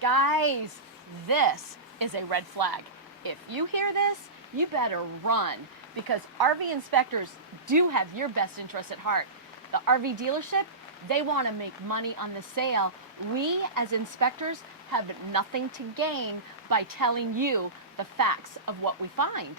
Guys, this is a red flag. If you hear this, you better run because RV inspectors do have your best interest at heart. The RV dealership, they want to make money on the sale. We, as inspectors, have nothing to gain by telling you the facts of what we find.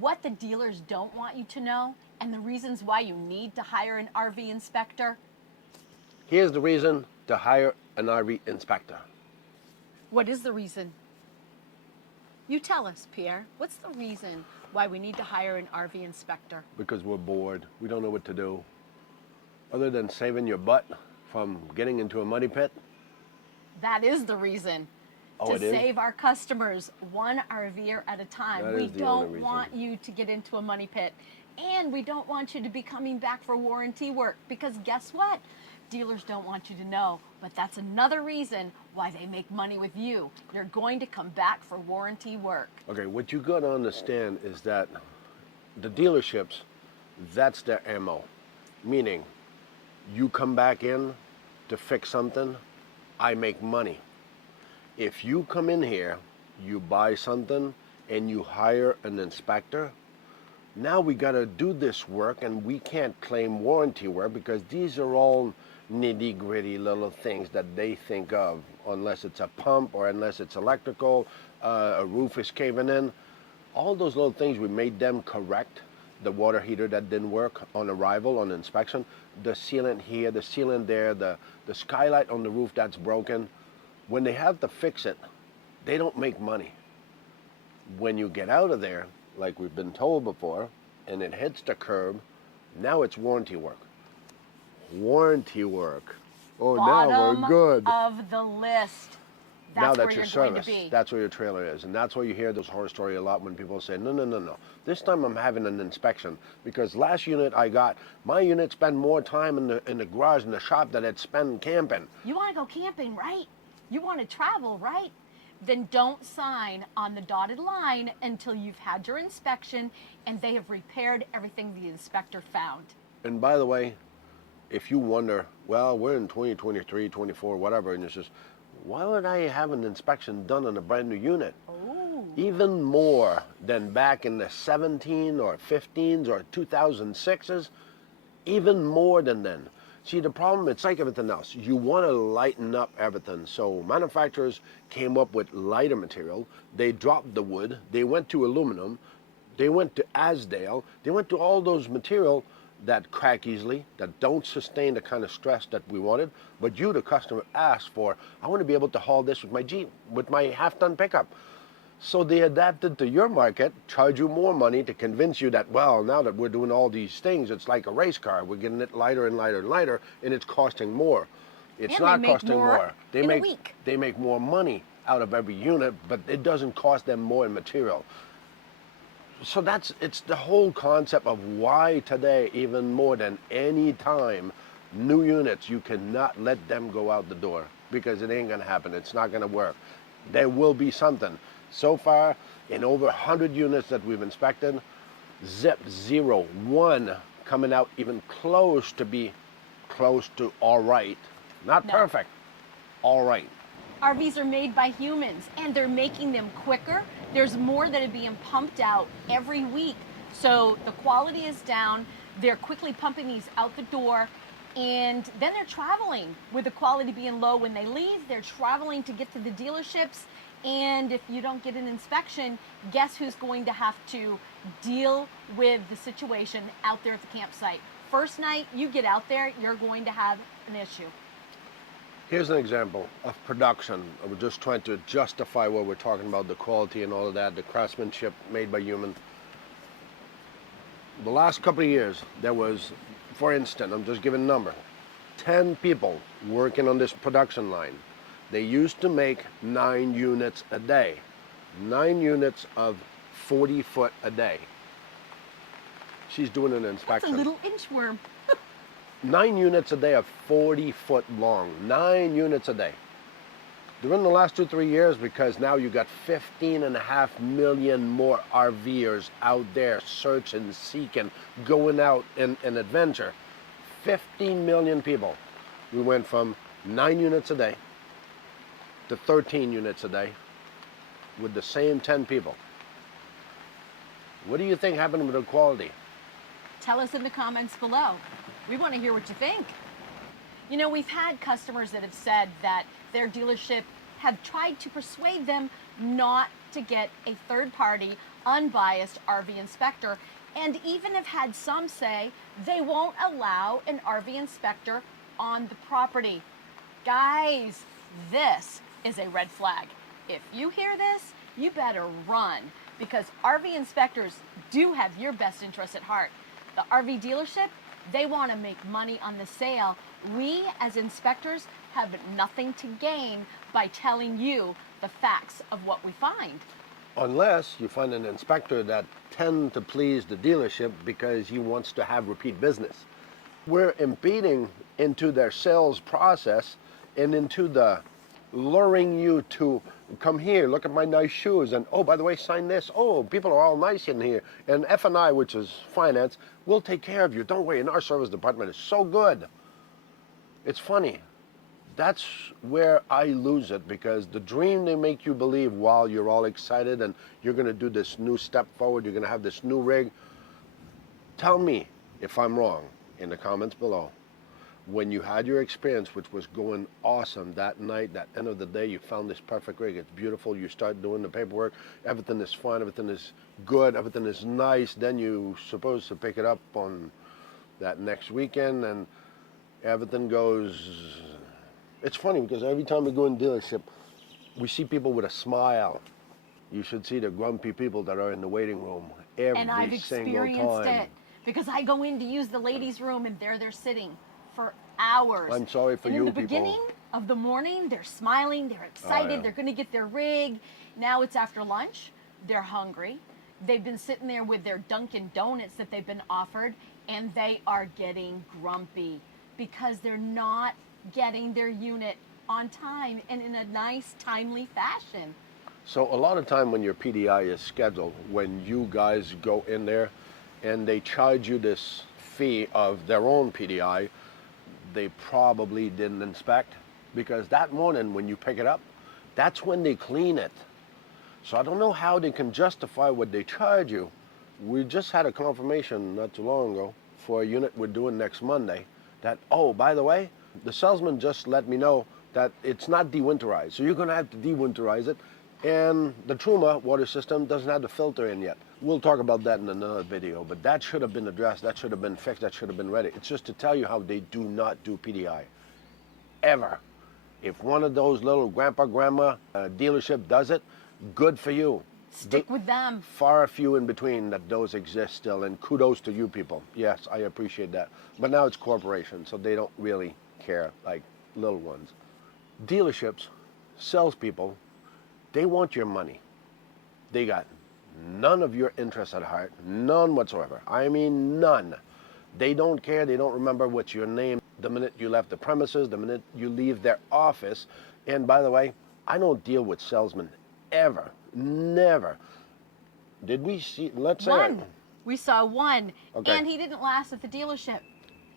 What the dealers don't want you to know, and the reasons why you need to hire an RV inspector. Here's the reason to hire an RV inspector. What is the reason? You tell us, Pierre. What's the reason why we need to hire an RV inspector? Because we're bored. We don't know what to do. Other than saving your butt from getting into a muddy pit. That is the reason. Oh, to it is? save our customers one RVer at a time. That We is the only don't reason. want you to get into a money pit. And we don't want you to be coming back for warranty work because guess what? Dealers don't want you to know, but that's another reason why they make money with you. You're going to come back for warranty work. Okay, what you gotta understand is that the dealerships, that's their MO. Meaning, you come back in to fix something, I make money. If you come in here, you buy something, and you hire an inspector, now we gotta do this work and we can't claim warranty work because these are all nitty-gritty little things that they think of, unless it's a pump or unless it's electrical, a roof is caving in. All those little things, we made them correct. The water heater that didn't work on arrival, on inspection, the sealant here, the sealant there, the skylight on the roof that's broken. When they have to fix it, they don't make money. When you get out of there, like we've been told before, and it hits the curb, now it's warranty work. Warranty work. Oh, now Bottom we're good. of the list. Now That's where that's your you're going to service. be. That's where your trailer is. And that's why you hear those horror stories a lot when people say, no, no, no, no. This time I'm having an inspection because last unit I got, my unit spent more time in the garage, in the shop than it spent camping. You want to go camping, right? You want to travel, right? Then don't sign on the dotted line until you've had your inspection and they have repaired everything the inspector found. And by the way, if you wonder, well, we're in 2023, 24, whatever, and it's just, why would I have an inspection done on a brand new unit? Oh. Even more than back in the 17 or 15s or 2006s, even more than then. See, the problem, it's like everything else. You want to lighten up everything. So manufacturers came up with lighter material. They dropped the wood. They went to aluminum. They went to Asdale. They went to all those material that crack easily, that don't sustain the kind of stress that we wanted. But you, the customer, asked for, I want to be able to haul this with my Jeep, with my half-ton pickup. So they adapted to your market, charge you more money to convince you that, well, now that we're doing all these things, it's like a race car. We're getting it lighter and lighter and lighter, and it's costing more. It's And not they make costing more more. in a week. They make more money out of every unit, but it doesn't cost them more in material. So it's the whole concept of why today, even more than any time, new units, you cannot let them go out the door because it ain't gonna happen. It's not gonna work. There will be something. So far, in over 100 units that we've inspected, zip, zero, one coming out even close to all right. Not No. perfect, all right. RVs are made by humans and they're making them quicker. There's more that are being pumped out every week. So the quality is down. They're quickly pumping these out the door and then they're traveling with the quality being low when they leave. They're traveling to get to the dealerships. And if you don't get an inspection, guess who's going to have to deal with the situation out there at the campsite? First night you get out there, you're going to have an issue. Here's an example of production. We're just trying to justify what we're talking about, the quality and all of that, the craftsmanship made by human. The last couple of years, there was, for instance, I'm just giving a number, 10 people working on this production line. They used to make 9 units a day. 9 units of 40 foot a day. She's doing an inspection. That's a little inchworm. 9 units a day of 40 foot long. 9 units a day. During the last 2-3 years, because now you got 15.5 million more RVers out there searching, seeking, going out in adventure. 15 million people. We went from 9 units a day to 13 units a day with the same 10 people. What do you think happened with the quality? Tell us in the comments below. We want to hear what you think. You know, we've had customers that have said that their dealership have tried to persuade them not to get a third-party, unbiased RV inspector, and even have had some say they won't allow an RV inspector on the property. Guys, this is a red flag. If you hear this, you better run, because RV inspectors do have your best interests at heart. The RV dealership, they want to make money on the sale. We, as inspectors, have nothing to gain by telling you the facts of what we find. Unless you find an inspector that tends to please the dealership because he wants to have repeat business. We're impeding into their sales process and into the luring you to come here, look at my nice shoes, and oh, by the way, sign this. Oh, people are all nice in here. And F&I, which is finance, will take care of you. Don't worry, and our service department is so good. It's funny. That's where I lose it, because the dream they make you believe while you're all excited and you're going to do this new step forward, you're going to have this new rig. Tell me if I'm wrong in the comments below. When you had your experience, which was going awesome that night, that end of the day, you found this perfect rig, it's beautiful, you start doing the paperwork, everything is fine, everything is good, everything is nice, then you're supposed to pick it up on that next weekend and everything goes. It's funny because every time we go in dealership, we see people with a smile. You should see the grumpy people that are in the waiting room every single time. And I've experienced it, because I go in to use the ladies' room and there they're sitting for hours. I'm sorry for you in the people. Beginning of the morning, they're smiling, they're excited, yeah. They're going to get their rig. Now it's after lunch, they're hungry. They've been sitting there with their Dunkin' Donuts that they've been offered, and they are getting grumpy because they're not getting their unit on time and in a nice, timely fashion. So a lot of time when your PDI is scheduled, when you guys go in there and they charge you this fee of their own PDI, they probably didn't inspect, because that morning when you pick it up, that's when they clean it. So I don't know how they can justify what they charge you. We just had a confirmation not too long ago for a unit we're doing next Monday that, oh, by the way, the salesman just let me know that it's not dewinterized, so you're going to have to dewinterize it, and the Truma water system doesn't have the filter in yet. We'll talk about that in another video, but that should have been addressed, that should have been fixed, that should have been ready. It's just to tell you how they do not do PDI, ever. If one of those little grandpa-grandma dealership does it, good for you. Stick with them. Far few in between that those exist still, and kudos to you people. Yes, I appreciate that. But now it's corporations, so they don't really care like little ones. Dealerships, salespeople, they want your money. They got none of your interests at heart, none whatsoever. I mean none. They don't care, they don't remember what's your name the minute you left the premises, the minute you leave their office. And by the way, I don't deal with salesmen ever, never. Did we see, let's say One. We saw one, Okay. and he didn't last at the dealership.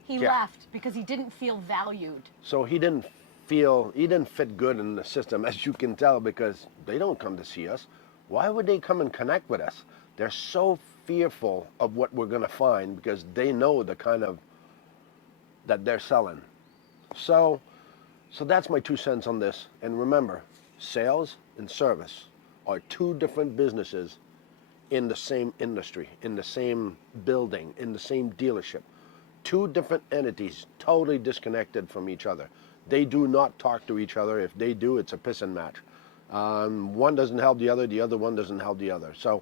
He Yeah. left because he didn't feel valued. So he didn't fit good in the system, as you can tell, because they don't come to see us. Why would they come and connect with us? They're so fearful of what we're going to find because they know the kind of that they're selling. So that's my 2 cents on this. And remember, sales and service are 2 different businesses in the same industry, in the same building, in the same dealership. 2 different entities, totally disconnected from each other. They do not talk to each other. If they do, it's a pissing match. One doesn't help the other one doesn't help the other. So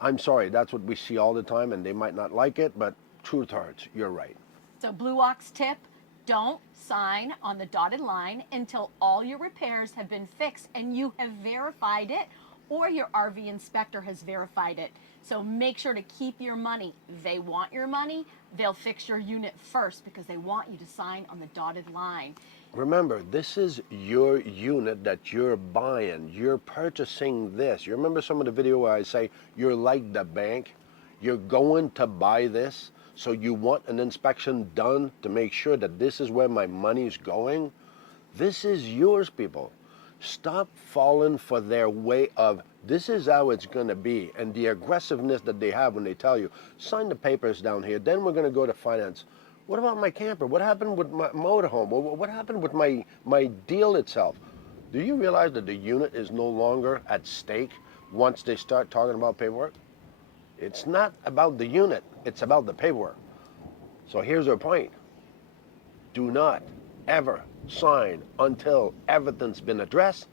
I'm sorry, that's what we see all the time, and they might not like it, but truth hurts. You're right. So Blue Ox tip, don't sign on the dotted line until all your repairs have been fixed and you have verified it, or your RV inspector has verified it. So make sure to keep your money. They want your money, they'll fix your unit first because they want you to sign on the dotted line. Remember, this is your unit that you're buying. You're purchasing this. You remember some of the video where I say you're like the bank? You're going to buy this. So you want an inspection done to make sure that this is where my money's going? This is yours, people. Stop falling for their way of this is how it's going to be, and the aggressiveness that they have when they tell you, sign the papers down here, then we're going to go to finance. What about my camper? What happened with my motorhome? What happened with my deal itself? Do you realize that the unit is no longer at stake once they start talking about paperwork? It's not about the unit, it's about the paperwork. So here's our point. Do not ever sign until everything's been addressed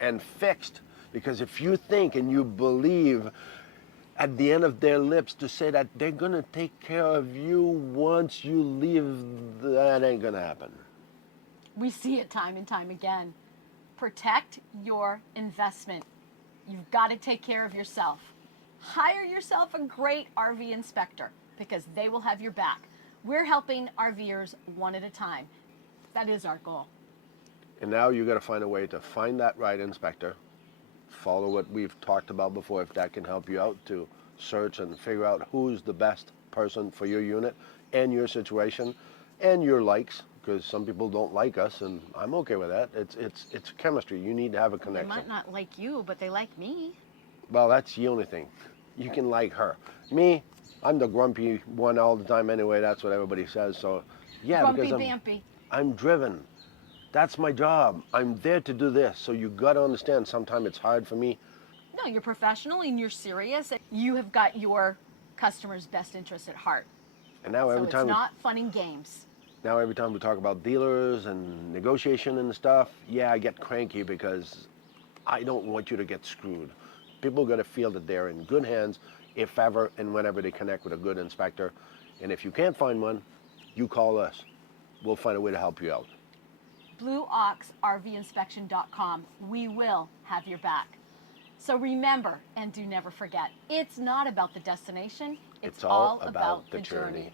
and fixed. Because if you think and you believe at the end of their lips to say that they're going to take care of you once you leave, that ain't going to happen. We see it time and time again. Protect your investment. You've got to take care of yourself. Hire yourself a great RV inspector because they will have your back. We're helping RVers one at a time. That is our goal. And now you got to find a way to find that right inspector. Follow what we've talked about before, if that can help you out, to search and figure out who's the best person for your unit and your situation and your likes, because some people don't like us, and I'm okay with that. It's chemistry. You need to have a They connection. might not like you, but they like me. Well, that's the only thing. You can like her. Me, I'm the grumpy one all the time anyway. That's what everybody says. So, yeah, Grumpy because Vampy. I'm driven. That's my job. I'm there to do this. So you got to understand, sometimes it's hard for me. No, you're professional and you're serious. You have got your customer's best interest at heart. And now So every it's time not fun and games. now every time we talk about dealers and negotiation and stuff, yeah, I get cranky because I don't want you to get screwed. People got to feel that they're in good hands if ever and whenever they connect with a good inspector. And if you can't find one, you call us. We'll find a way to help you out. BlueOxRVinspection.com. We will have your back. So remember, and do never forget, it's not about the destination, it's all about the journey.